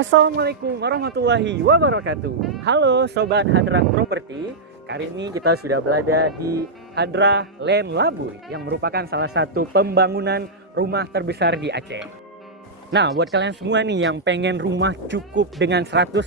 Assalamualaikum warahmatullahi wabarakatuh. Halo Sobat Hadrah Properti. Kali ini kita sudah berada di Hadrah Land Labuy yang merupakan salah satu pembangunan rumah terbesar di Aceh. Nah, buat kalian semua nih yang pengen rumah cukup dengan 180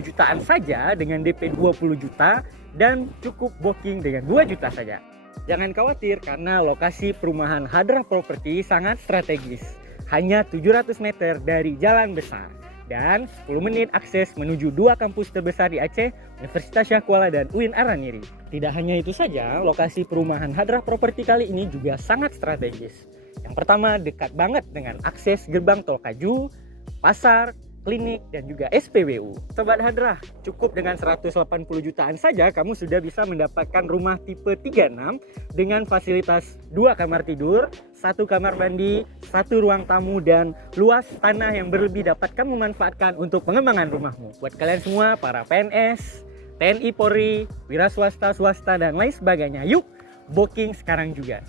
jutaan saja dengan DP 20 juta dan cukup booking dengan 2 juta saja. Jangan khawatir karena lokasi perumahan Hadrah Properti sangat strategis. Hanya 700 meter dari jalan besar. Dan 10 menit akses menuju dua kampus terbesar di Aceh, Universitas Syah Kuala dan UIN Araniri. Tidak hanya itu saja, lokasi perumahan Hadrah Properti kali ini juga sangat strategis. Yang pertama, dekat banget dengan akses gerbang tol Kaju, pasar, klinik, dan juga SPBU. Sobat Hadrah, cukup dengan 180 jutaan saja kamu sudah bisa mendapatkan rumah tipe 36 dengan fasilitas 2 kamar tidur, 1 kamar mandi, 1 ruang tamu, dan luas tanah yang berlebih dapat kamu manfaatkan untuk pengembangan rumahmu. Buat kalian semua, para PNS, TNI Polri, wira swasta, dan lain sebagainya, yuk booking sekarang juga.